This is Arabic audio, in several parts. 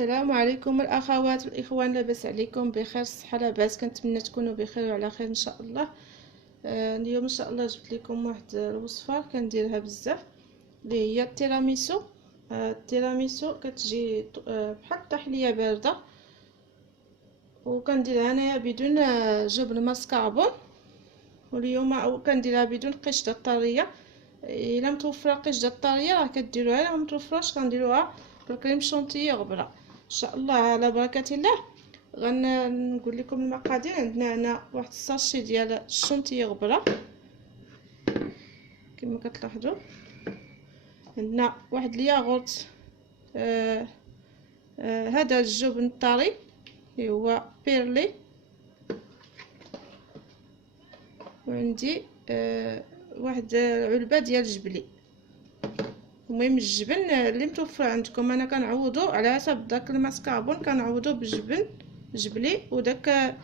السلام عليكم الاخوات والاخوان، لاباس عليكم؟ بخير الصحه لاباس؟ كنتمنى تكونوا بخير وعلى خير ان شاء الله. اليوم ان شاء الله جبت لكم واحد الوصفه كنديرها بزاف، اللي هي التيراميسو. التيراميسو كتجي بحال الطحليه بارده، وكنديرها انايا بدون جبن ماسكاربون، واليوم كنديرها بدون قشطه طريه. الا متوفره قشطه طريه راه كديروها، الا متوفراش كنديروها بالكريم شونتيي غبره ان شاء الله على بركه الله. غنقول لكم المقادير. عندنا هنا واحد الساشي ديال الشونتيي غبره كما كتلاحظوا، عندنا واحد الياغورت، هذا الجبن الطري اللي هو بيرلي، وعندي واحد علبه ديال الجبلي. المهم الجبن اللي متوفر عندكم، انا كنعوضو على حسب داك الماسكاربون كنعوضو بالجبن جبلي، وداك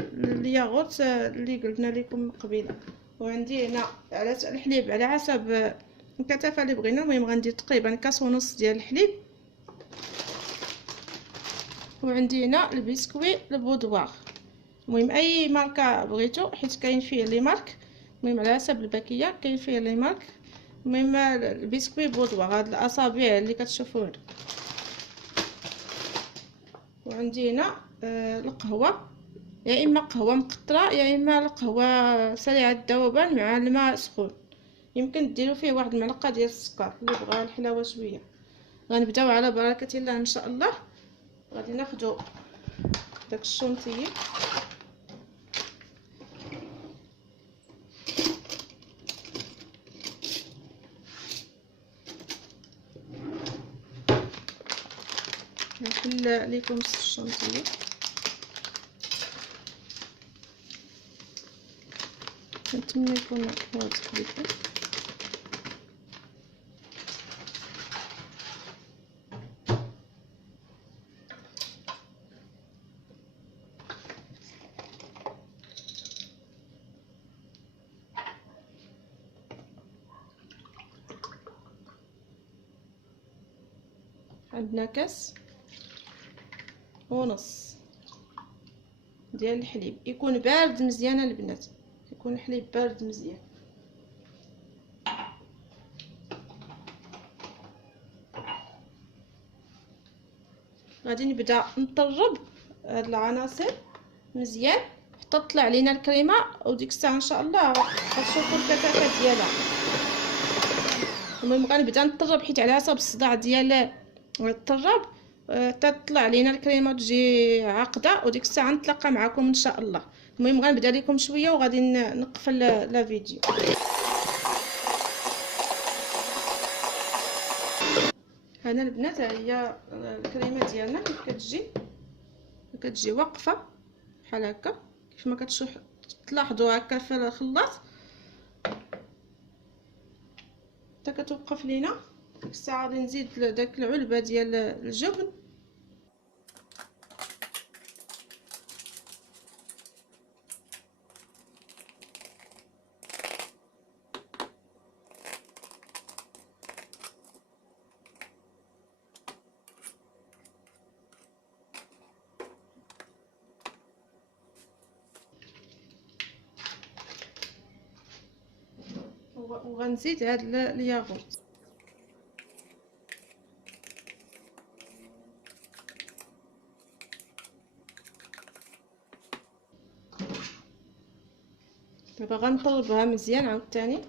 الياغورت اللي قلنا لكم قبيله. وعندي هنا على الحليب على حسب الكثافه اللي بغينا. المهم غندير تقريبا كاس ونص ديال الحليب. وعندي هنا البسكوي البودوار، المهم اي ماركه بغيتو حيت كاين فيه لي مارك، المهم على حسب الباكيه كاين فيه لي مارك. المهم البسكوي بودوار هاد الاصابع اللي كتشوفوا. وعندي هنا القهوه، يا اما قهوه مقطره يا اما القهوه سريعه الذوبان مع الماء سخون. يمكن ديروا فيه واحد المعلقه ديال السكر اللي بغى الحلاوه شويه. غنبداو على بركه الله ان شاء الله. غادي ناخذوا داك الشونتيي، نحل لكم الشونتيي. نتمنى يكون واضح لكم. عندنا كاس ونص ديال الحليب، يكون بارد مزيان البنات، يكون الحليب بارد مزيان. غادي نبدا نطرب هاد العناصر مزيان حتى تطلع لينا الكريمه، وديك الساعه ان شاء الله غتشوفوا الكثافه ديالها. المهم غنبدا نطرب حيت على حسب الصداع ديال الطراب حتى تطلع لينا الكريمه تجي عاقده، وديك الساعه نتلاقى معكم ان شاء الله. المهم غنبدا لكم شويه وغادي نقفل لا فيديو. هنا البنات هي الكريمه ديالنا كيف كتجي واقفه بحال هكا، كيف ما تلاحظوا هكا في الخلاط حتى كتوقف لينا. ديك الساعه غادي نزيد داك العلبه ديال الجبن. وغنزيد هاد الياغورت. دابا غنطلبها مزيان عاوتاني.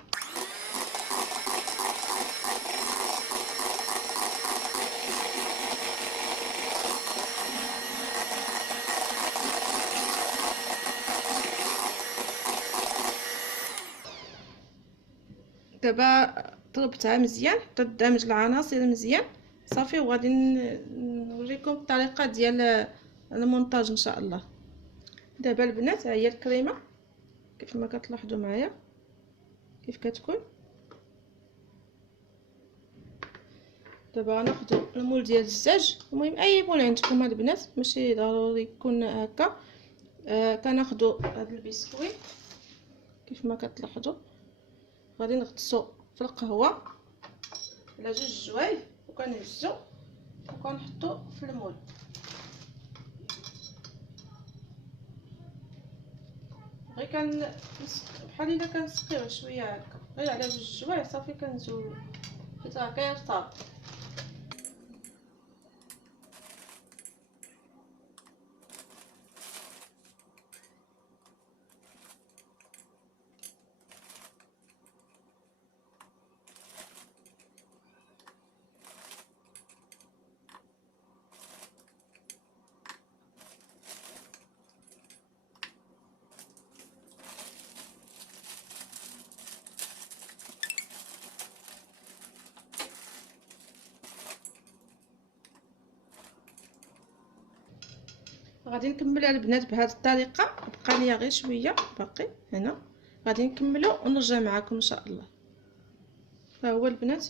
دابا طلبتها مزيان حتى تدمج العناصر مزيان صافي، وغادي نوريكم الطريقه ديال المونتاج ان شاء الله. دابا البنات ها هي الكريمه كيف ما كتلاحظوا معايا كيف كتكون. دابا غناخذوا المول ديال الزاج، المهم اي مول عندكم البنات ماشي ضروري يكون هكا. كناخذوا هذا البسكويت كيف ما كتلاحظوا، غادي نغطسو في القهوه على 2 جوايع وكنهزو وكنحطو في المول. غير بحال الا كنسقيوه شويه هكا غير على جوج جوايع صافي كنزولو حيت راه كيرطب. غادي نكملها البنات بهذه الطريقه، بقى ليا غير شويه باقي هنا، غادي نكملو ونرجع معكم ان شاء الله. ها هو البنات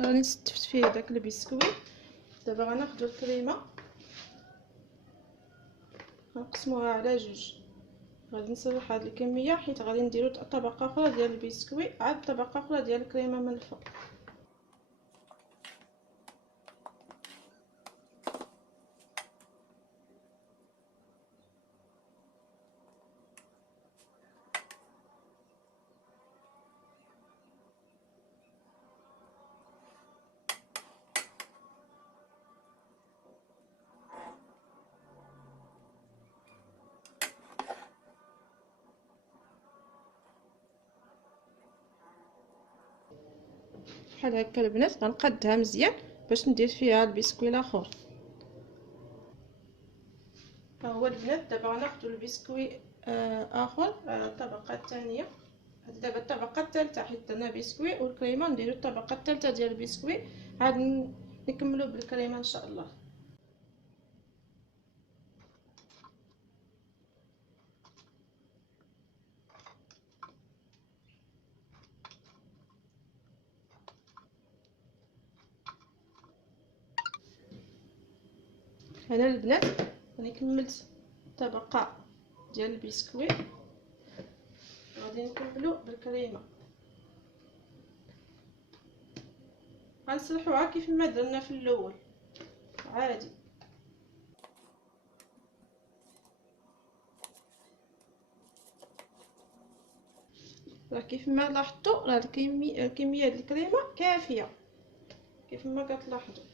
راني استفت فيه داك البسكوي. دابا غناخدو الكريمه غنقسموها على جوج. غادي نسرح هاد الكميه حيت غادي نديرو طبقه اخرى ديال البسكوي عاد طبقه اخرى ديال الكريمه من الفوق. بحال هكا البنات غنقادها مزيان باش ندير فيها البسكوي الاخر. ها هو البنات دابا غناخدو البسكوي اخر الطبقه الثانيه. دابا الطبقه الثالثه حيت درنا بسكوي والكريمه نديرو الطبقه الثالثه ديال البسكوي عاد نكملو بالكريمه ان شاء الله. هنا البنات راني كملت الطبقه ديال البسكوي، غادي نكملو بالكريمه. غنصلحوها كيف ما درنا في الاول عادي. راه كيف ما لاحظتوا راه الكميه ديال الكريمه كافيه كيف ما كتلاحظوا.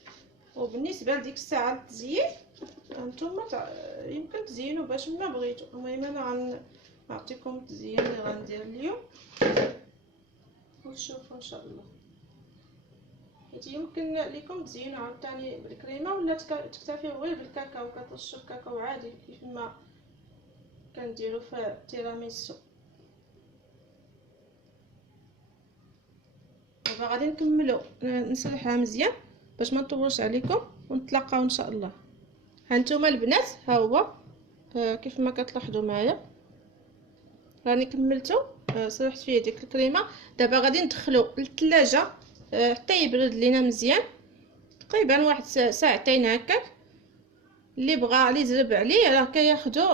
وبالنسبه لديك الساعه التزيين هانتوما يمكن تزينوا باش ما بغيتوا. المهم انا غنعطيكم التزيين اللي غندير اليوم وشوفوا ان شاء الله. حيت يمكن لكم تزينوا عاوتاني بالكريمه ولا تكتفيو غير بالكاكاو، كترشوا الكاكاو عادي كيف ما كنديروا في التيراميسو. دابا غادي نكملوا نسرحها مزيان باش ما نطولش عليكم ونتلاقاو ان شاء الله. هانتوما البنات ها هو كيف ما كتلاحظوا معايا راني كملتو سرحت فيه ديك الكريمه. دابا غادي ندخلو للثلاجه حتى يبرد لينا مزيان تقريبا واحد ساعتين هكاك. اللي بغى اللي زرب عليه راه كياخدو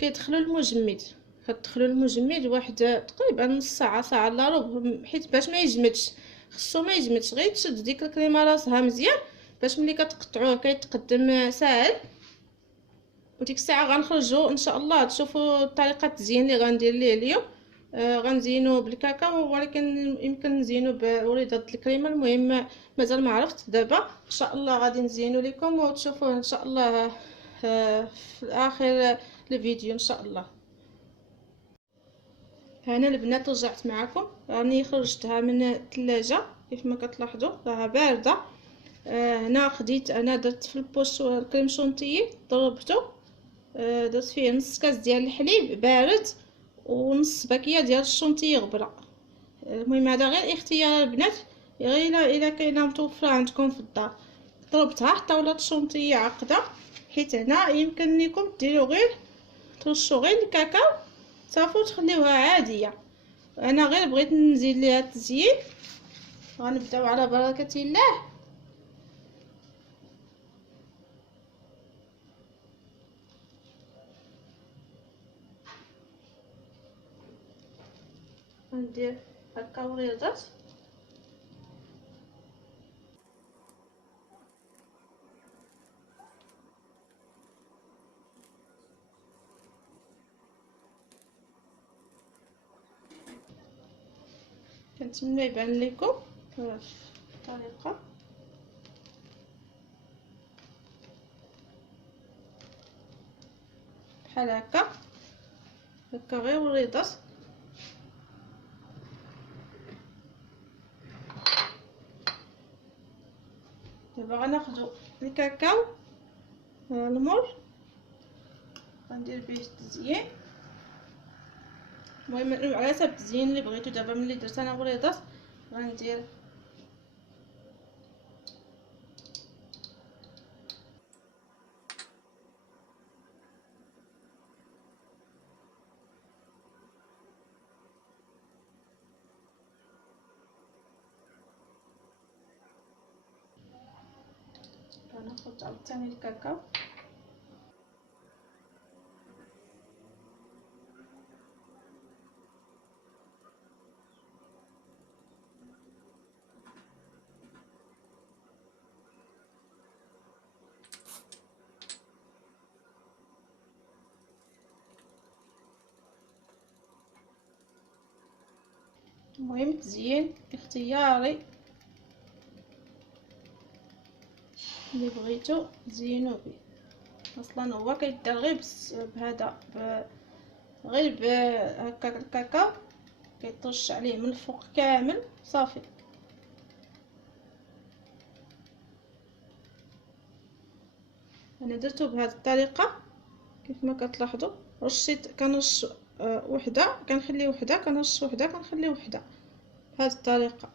كيدخلو المجمد. كتدخلو المجمد واحد تقريبا نص ساعه ساعه الا ربع حيت باش ما يجمدش. خصو ما يجمدش غير تشد ديك الكريمه راسها مزيان باش ملي كتقطعوه كيتقدم ساهل. وديك الساعه غنخرجوا ان شاء الله تشوفوا طريقه التزيين اللي غندير ليه اليوم. غنزينو بالكاكاو ولكن يمكن نزينو بوريضه الكريمه. المهم مازال ما عرفت. دابا ان شاء الله غادي نزينو لكم وتشوفوه ان شاء الله في اخر الفيديو ان شاء الله. هنا البنات رجعت معكم راني خرجتها من الثلاجه كيف ما كتلاحظوا راها بارده. هنا خديت انا درت في البوش الكريم شونتيي ضربته درت فيه نص كاس ديال الحليب بارد ونص باكيه ديال الشونتيي غبره. المهم هذا غير اختيار البنات غير الا كاينه متوفره عندكم في الدار. ضربتها حتى ولات الشونتيي عقده حيت هنا يمكن لكم ديروا غير ترشوا غير الكاكاو صافي وتخليوها عاديه. انا غير بغيت نزيد ليها التزيين. غنبداو على بركه الله. غندير هكا وريضات كنتمنى يبان لكم الطريقه بحال هكا غير وريضات. دابا غناخدو الكاكاو المر غندير به التزيين. المهم على حسب التزيين اللي بغيتو. دابا ملي درت انا وريضات غندير غناخد عاوتاني الكاكاو المهم تزيين اختياري اللي بغيتو تزينوا به. اصلا هو كيدار غير بهذا غير هكا الكاكاو كيطرش عليه من الفوق كامل صافي. انا درتو بهذه الطريقه كيف ما كتلاحظوا. رشيت كنرش وحده كنخلي وحده كنرش وحده كنخلي وحده بهذه الطريقه.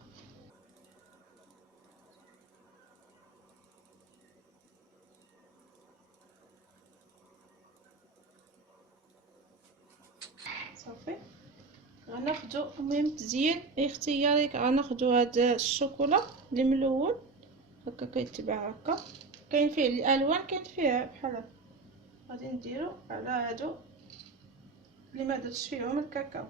صافي غناخدو المهم تزيين اختياري. غناخدو هذا الشوكولا اللي ملون هكا كيتباع هكا كاين فيه الالوان كاين فيه بحال هكا. غادي نديرو على هادو اللي ما درتش فيهم الكاكاو.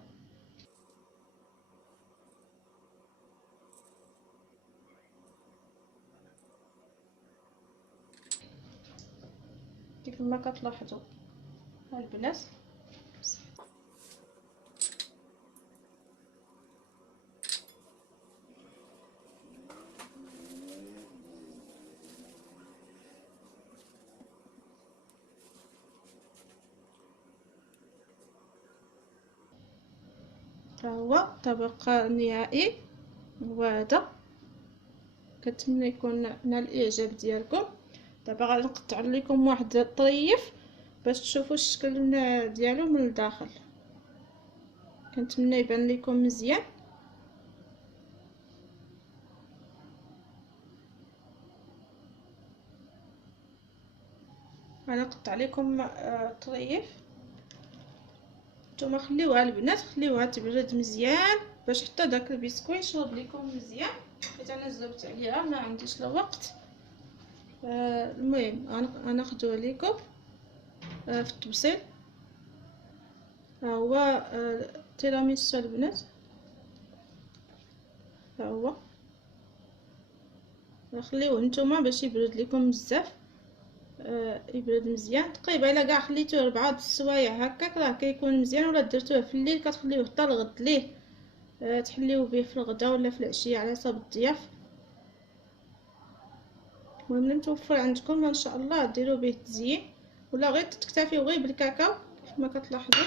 كيف ما كتلاحظوا البنات هو الطبق النهائي هو هذا. كنتمنى يكون نال الاعجاب ديالكم. دابا غادي نقطع لكم واحد الطريف باش تشوفوا الشكل ديالو من الداخل. كنتمنى يبان لكم مزيان. انا نقطع لكم طريف. نتوما خليوها البنات خليوها تبرد مزيان باش حتى داك البسكويت يشرب لكم مزيان حيت انا زلبت عليها ما عنديش الوقت. المهم غناخدوها لكم في الطبسيل. ها هو تيراميسو البنات. ها هو خليوه نتوما باش يبرد لكم بزاف. يبرد مزيان تقريبا الا كاع خليتوه 4 السوايع هكاك راه كيكون مزيان. ولا درتوه في الليل كتخليوه حتى الغد ليه تحليو به في الغدا ولا في العشيه على حسب الضياف. المهم ملي متوفر عندكم ان شاء الله ديروا به التزيين ولا غير تكتفيو غير بالكاكاو كيف ما كتلاحظوا.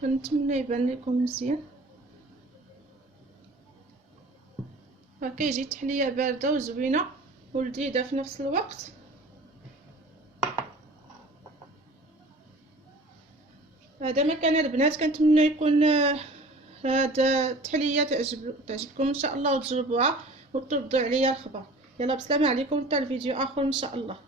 كنتمنى يبان لكم مزيان. كيجي تحليه بارده وزوينه ولذيذه في نفس الوقت. هذا ما كان البنات. كنتمنى يكون هذا التحليه تعجبكم ان شاء الله وتجربوها وتردوا عليا الخبر. يلا بسلامه عليكم حتى الفيديو اخر ان شاء الله.